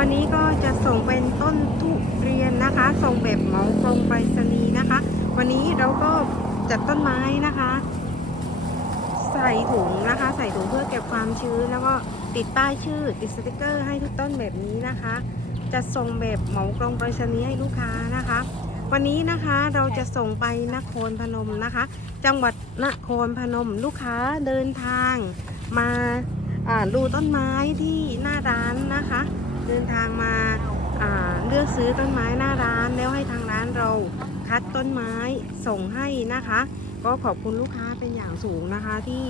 วันนี้ก็จะส่งเป็นต้นทุเรียนนะคะ ส่งแบบเหมากรงไปรษณีย์นะคะ วันนี้เราก็จัดต้นไม้นะคะ ใส่ถุงนะคะ ใส่ถุงเพื่อเก็บความชื้น แล้วก็ติดป้ายชื่อติดสติกเกอร์ให้ทุกต้นแบบนี้นะคะ จะส่งแบบเหมากรงไปรษณีย์ให้ลูกค้านะคะ วันนี้นะคะเราจะส่งไปนครพนมนะคะ จังหวัดนครพนมลูกค้าเดินทางมาดูต้นไม้ที่หน้าร้านนะคะ เดินทางมาาเลือกซื้อต้นไม้หน้าร้านแล้วให้ทางร้านเราคัดต้นไม้ส่งให้นะคะ ก็ขอบคุณลูกค้าเป็นอย่างสูงนะคะ ที่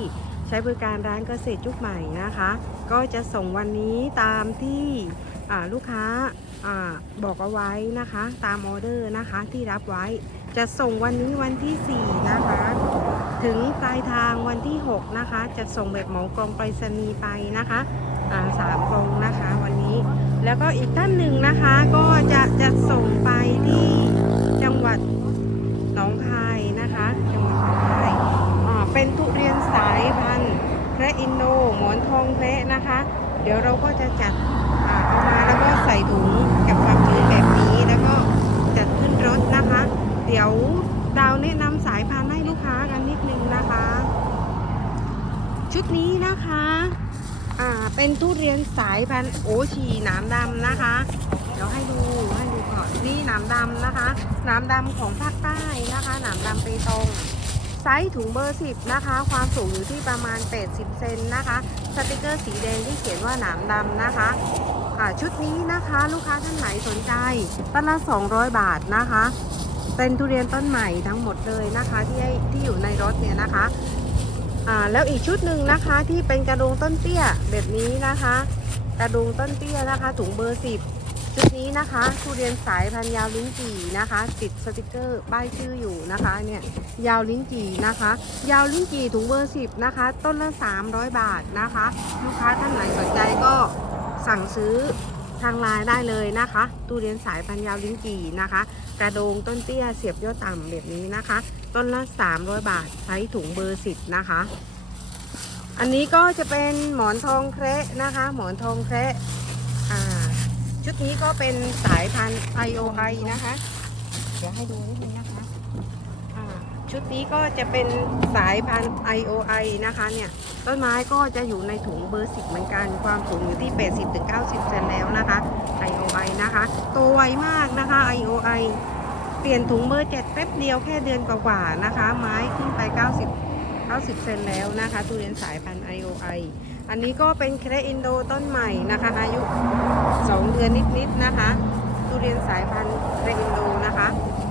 ใช้บริการร้านเกษตรยุคใหม่นะคะ ก็จะส่งวันนี้ตามที่ลูกค้าอาบอกเอาไว้นะคะ ตามออเดอร์นะคะที่รับไว้จะส่งวันนี้วันที่ 4 นะคะ ถึงปลายทางวันที่ 6 นะคะ จะส่งแบบเหมากรงไปรษณีย์ไปนะคะสามกรงนะคะ แล้วก็อีกท่านหนึ่งนะคะก็จะจะส่งไปที่จังหวัดหนองคายนะคะจังหวัดหนองคายอ่าเป็นทุเรียนสายพันธุ์พระอินโดหมอนทองแพะนะคะ เดี๋ยวเราก็จะจัดอ่าเอามาแล้วก็ใส่ถุงกับความชื้นแบบนี้แล้วก็จัดขึ้นรถนะคะ เดี๋ยวดาวแนะนำสายพันธุ์ให้ลูกค้ากันนิดนึงนะคะ ชุดนี้นะคะ อ่า เป็นทุเรียนสายพันธุ์โอชีนามดำนะคะ เดี๋ยวให้ดูให้ดูก่อนนี่นามดำนะคะนามดำของภาคใต้นะคะนามดำเปตงไซส์ถุงเบอร์10นะคะ ความสูงอยู่ที่ประมาณ 80 เซนนะคะ สติกเกอร์สีแดงที่เขียนว่าหนามดำนะคะอ่าชุดนี้นะคะลูกค้าท่านไหนสนใจต้นละ 200 บาทนะคะ เป็นทุเรียนต้นใหม่ทั้งหมดเลยนะคะ ที่ที่อยู่ในรถเนี่ยนะคะ อ่าแล้วอีกชุดหนึ่งนะคะที่เป็นกระดุงต้นเตี้ยแบบนี้นะคะ กระดุงต้นเตี้ยนะคะ ถุงเบอร์สิบชุดนี้นะคะทุเรียนสายพันยาวลิ้นจี่นะคะ ติดสติกเกอร์ป้ายชื่ออยู่นะคะเนี่ยยาวลิ้นจี่นะคะ ยาวลิ้นจี่ถุงเบอร์สิบนะคะ ต้นละ300บาทนะคะ ลูกค้าท่านไหนสนใจก็สั่งซื้อทางไลน์ได้เลยนะคะทุเรียนสายพันยาวลิ้นจี่นะคะ กระโดงต้นเตี้ยเสียบยอดต่ำแบบนี้นะคะ ต้นละ 300 บาทใช้ถุงเบอร์ 10 นะคะ อันนี้ก็จะเป็นหมอนทองแคระนะคะ หมอนทองแคระชุดนี้ก็เป็นสายพันธุ์ IOI นะคะ เดี๋ยวให้ดูนิดนึงนะคะ ชุดนี้ก็จะเป็นสายพันธุ์ IOI นะคะเนี่ยต้นไม้ก็จะอยู่ในถุงเบอร์10เหมือนกัน ความสูงอยู่ที่ 80-90เซนแล้วนะคะ IOI นะคะโตไวมากนะคะ IOI เปลี่ยนถุงเบอร์เจ็ดแป๊บเดียวแค่เดือนกว่าๆนะคะ ไม้ขึ้นไป 90 90 เซนแล้วนะคะทุเรียนสายพันธุ์ IOI อันนี้ก็เป็นเครอินโดต้นใหม่นะคะ อายุ 2 เดือนนิดๆนะคะทุเรียนสายพันธุ์เครอินโด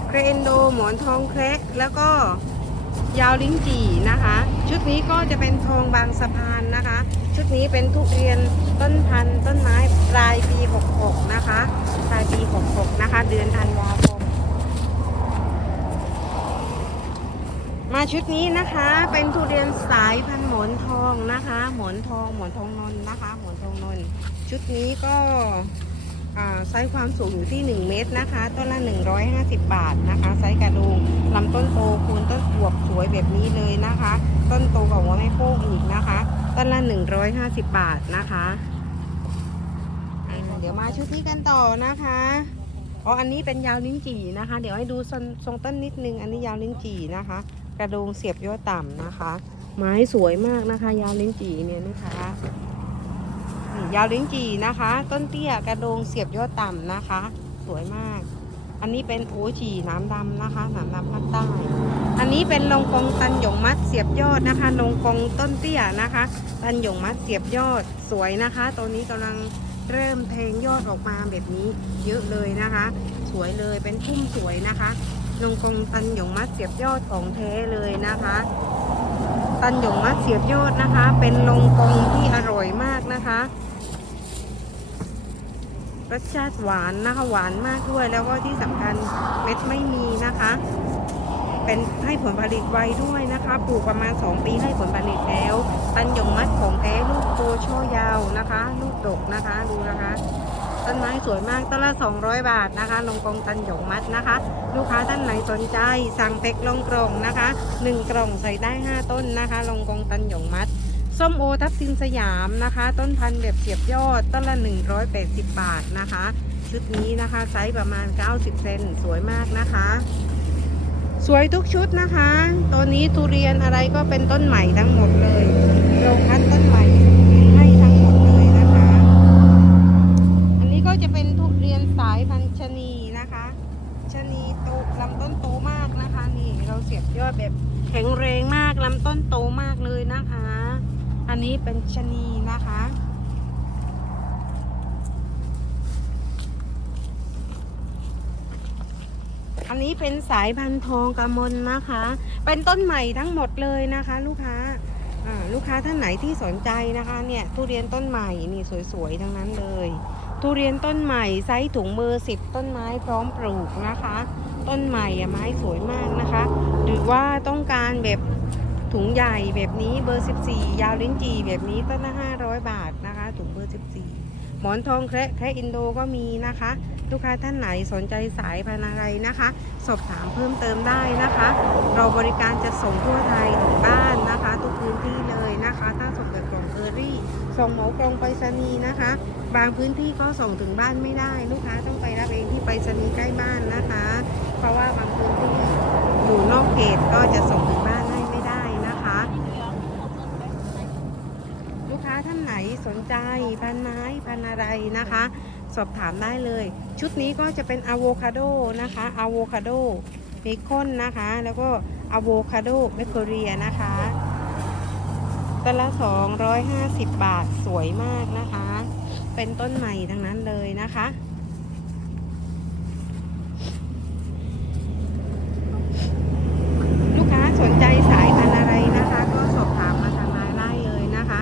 เครนโดหมอนทองเคระแล้วก็ยาวลิ้นจี่นะคะ ชุดนี้ก็จะเป็นทองบางสะพานนะคะ ชุดนี้เป็นทุเรียนต้นพันธุ์ต้นไม้ปลายปี 66 นะคะปลายปี 66 นะคะ เดือนธันวาคมมาชุดนี้นะคะเป็นทุเรียนสายพันหมอนทองนะคะ หมอนทองหมอนทองนนนะคะ หมอนทองนนชุดนี้ก็ ไซส์ความสูงอยู่ที่ 1 เมตรนะคะ ต้นละ 150 บาทนะคะ ไซส์กระดูงลำต้นโตคูณต้นอวบสวยแบบนี้เลยนะคะ ต้นโตกว่าหัวแม่โป้งอีกนะคะ ต้นละ 150 บาทนะคะเดี๋ยวมาชุดนี้กันต่อนะคะอ๋ออันนี้เป็นยาวลิ้นจี่นะคะ เดี๋ยวให้ดูทรงต้นนิดนึง อันนี้ยาวลิ้นจี่นะคะ กระโดงเสียบยอดต่ำนะคะ ไม้สวยมากนะคะ ยาวลิ้นจี่เนี่ยนะคะ ยาวลิ้นจี่นะคะ ต้นเตี้ยกระโดงเสียบยอดต่ำนะคะ สวยมาก อันนี้เป็นโอจีน้ำดำนะคะน้ำดำภาคใต้อันนี้เป็นลงกองตันหยงมัดเสียบยอดนะคะลงกองต้นเตี้ยนะคะ ตันหยงมัดเสียบยอดสวยนะคะ ตัวนี้กำลังเริ่มแทงยอดออกมาแบบนี้เยอะเลยนะคะ สวยเลยเป็นพุ่มสวยนะคะลงกงตันหยงมัดเสียบยอดของแท้เลยนะคะตันหยงมัดเสียบยอดนะคะ เป็นลงกงที่อร่อยมากนะคะ รสชาติหวานนะคะหวานมากด้วย แล้วก็ที่สำคัญเม็ดไม่มีนะคะ เป็นให้ผลผลิตไวด้วยนะคะ ปลูกประมาณ 2 ปีให้ผลผลิตแล้วตันยงมัดของแท้ลูกโตช่อยาวนะคะ ลูกดกนะคะดูนะคะต้นไม้สวยมากต้นละ 200 บาทนะคะ ลงกองตันหยงมัดนะคะ ลูกค้าท่านไหนสนใจ สั่งเป็กลงกล่องนะคะ 1 กล่องใส่ได้ 5 ต้นนะคะ ลงกองตันหยงมัด ส้มโอทับทิมสยามนะคะ ต้นพันธุ์แบบเสียบยอด ต้นละ 180 บาทนะคะ ชุดนี้นะคะไซส์ประมาณ 90 เซนสวยมากนะคะ สวยทุกชุดนะคะ ตัวนี้ทุเรียนอะไรก็เป็นต้นใหม่ทั้งหมดเลยเราคัดต้นใหม่ให้ทั้งหมดเลยนะคะ อันนี้ก็จะเป็นทุเรียนสายพันธุ์ชนีนะคะชนีโตลำต้นโตมากนะคะ นี่เราเสียบยอดแบบแข็งแรงมากลำต้นโตมากเลย นะคะอันนี้เป็นชะนีนะคะ อันนี้เป็นสายพันธุ์ทองกระมลนะคะ เป็นต้นใหม่ทั้งหมดเลยนะคะ ลูกค้าอ่าลูกค้าท่านไหนที่สนใจนะคะเนี่ยทุเรียนต้นใหม่นี่สวยๆทั้งนั้นเลย ทุเรียนต้นใหม่ไซส์ถุงมือสิบต้นไม้พร้อมปลูกนะคะ ต้นใหม่ไม้สวยมากนะคะ หรือว่าต้องการแบบ ถุงใหญ่แบบนี้เบอร์ 14 ยาวลิ้นจี่แบบนี้ต้นละ500 บาทนะคะ ถุงเบอร์ 14 หมอนทองแคระแคระอินโดก็มีนะคะ ลูกค้าท่านไหนสนใจสายพันธุ์อะไรนะคะ สอบถามเพิ่มเติมได้นะคะ เราบริการจะส่งทั่วไทยถึงบ้านนะคะ ทุกพื้นที่เลยนะคะ ถ้าส่งแบบกล่องเออรี่ส่งเหมากล่องไปรษณีย์นะคะ บางพื้นที่ก็ส่งถึงบ้านไม่ได้ ลูกค้าต้องไปรับเองที่ไปรษณีย์ใกล้บ้านนะคะ เพราะว่าบางพื้นที่อยู่นอกเขตก็จะส่งถึงบ้านให้ไม่ได้นะคะ ลูกค้าท่านไหน สนใจพันไม้พันอะไรนะคะ สอบถามได้เลย ชุดนี้ก็จะเป็นอะโวคาโดนะคะอะโวคาโดเบคอนนะคะ แล้วก็อะโวคาโดเบเกอเรียนะคะต้นละ 250 บาทสวยมากนะคะ เป็นต้นใหม่ทั้งนั้นเลยนะคะ ลูกค้าสนใจสายพันธุ์อะไรนะคะ ก็สอบถามมาทางไลน์ได้เลยนะคะ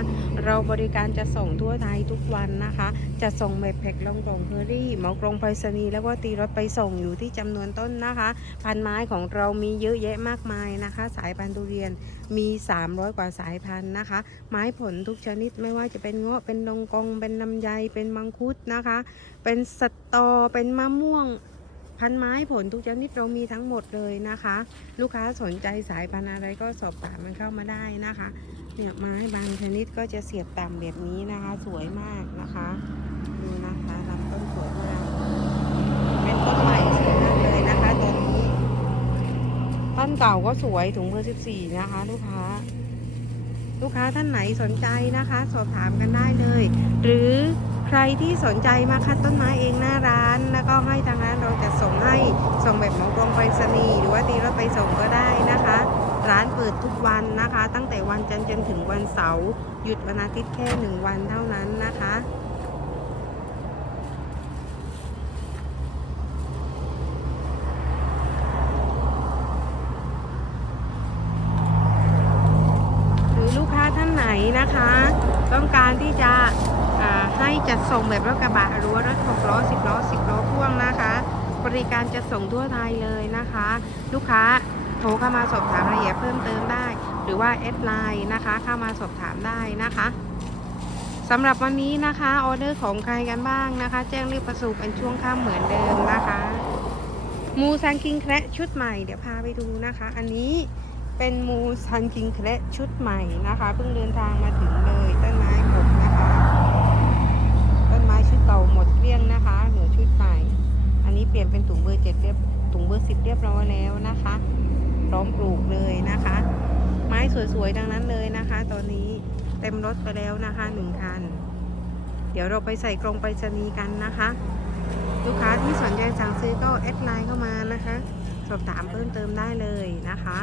เราบริการจะส่งทั่วไทยทุกวันนะคะ จะส่งแบบแพ็คลงกล่องเคอรี่หมากรงไปรษณีย์แล้วก็ตีรถไปส่งอยู่ที่จำนวนต้นนะคะ พันไม้ของเรามีเยอะแยะมากมายนะคะ สายพันธุ์ทุเรียนมี 300 กว่าสายพันธุ์นะคะ ไม้ผลทุกชนิดไม่ว่าจะเป็นเงาะเป็นดงกงเป็นลำไยเป็นมังคุดนะคะ เป็นสตอเป็นมะม่วง พันไม้ผลทุกชนิดเรามีทั้งหมดเลยนะคะ ลูกค้าสนใจสายพันธุ์อะไรก็สอบถามมันเข้ามาได้นะคะเนี่ยไม้บางชนิดก็จะเสียบต่ำแบบนี้นะคะ สวยมากนะคะดูนะคะลำต้นสวยมากเป็นต้นใหม่สวยมากเลยนะคะตัวนี้ต้นเก่าก็สวยถุงเบอร์14นะคะ ลูกค้า ลูกค้าท่านไหนสนใจนะคะ สอบถามกันได้เลย หรือ ใครที่สนใจมาคัดต้นไม้เองหน้าร้าน แล้วก็ให้ทางร้านเราจะส่งให้ส่งแบบหมอกรงไปรษณีย์หรือว่าตีรถไปส่งก็ได้นะคะ ร้านเปิดทุกวันนะคะ ตั้งแต่วันจันทร์จนถึงวันเสาร์หยุดวันอาทิตย์แค่หนึ่งวันเท่านั้นนะคะหรือลูกค้าท่านไหนนะคะ ต้องการที่จะ ให้จัดส่งแบบรถกระบะหรือว่ารถหกล้อสิบล้อสิบล้อพ่วงนะคะ บริการจะส่งทั่วไทยเลยนะคะ ลูกค้าโทรเข้ามาสอบถามรายละเอียดเพิ่มเติมได้ หรือว่าแอดไลน์นะคะเข้ามาสอบถามได้นะคะสำหรับวันนี้นะคะออเดอร์ของใครกันบ้างนะคะ แจ้งรีบประสูเป็นช่วงค่ำเหมือนเดิมนะคะมูซังคิงแคระชุดใหม่เดี๋ยวพาไปดูนะคะ อันนี้เป็นมูซันคิงเคลชุดใหม่นะคะเพิ่งเดินทางมาถึงเลยต้น สวยๆดังนั้นเลยนะคะ ตอนนี้เต็มรถไปแล้วนะคะหนึ่งคัน เดี๋ยวเราไปใส่กรงไปรษณีย์กันนะคะ ลูกค้าที่สนใจสั่งซื้อก็แอดไลน์เข้ามานะคะ สอบถามเพิ่มเติมได้เลยนะคะ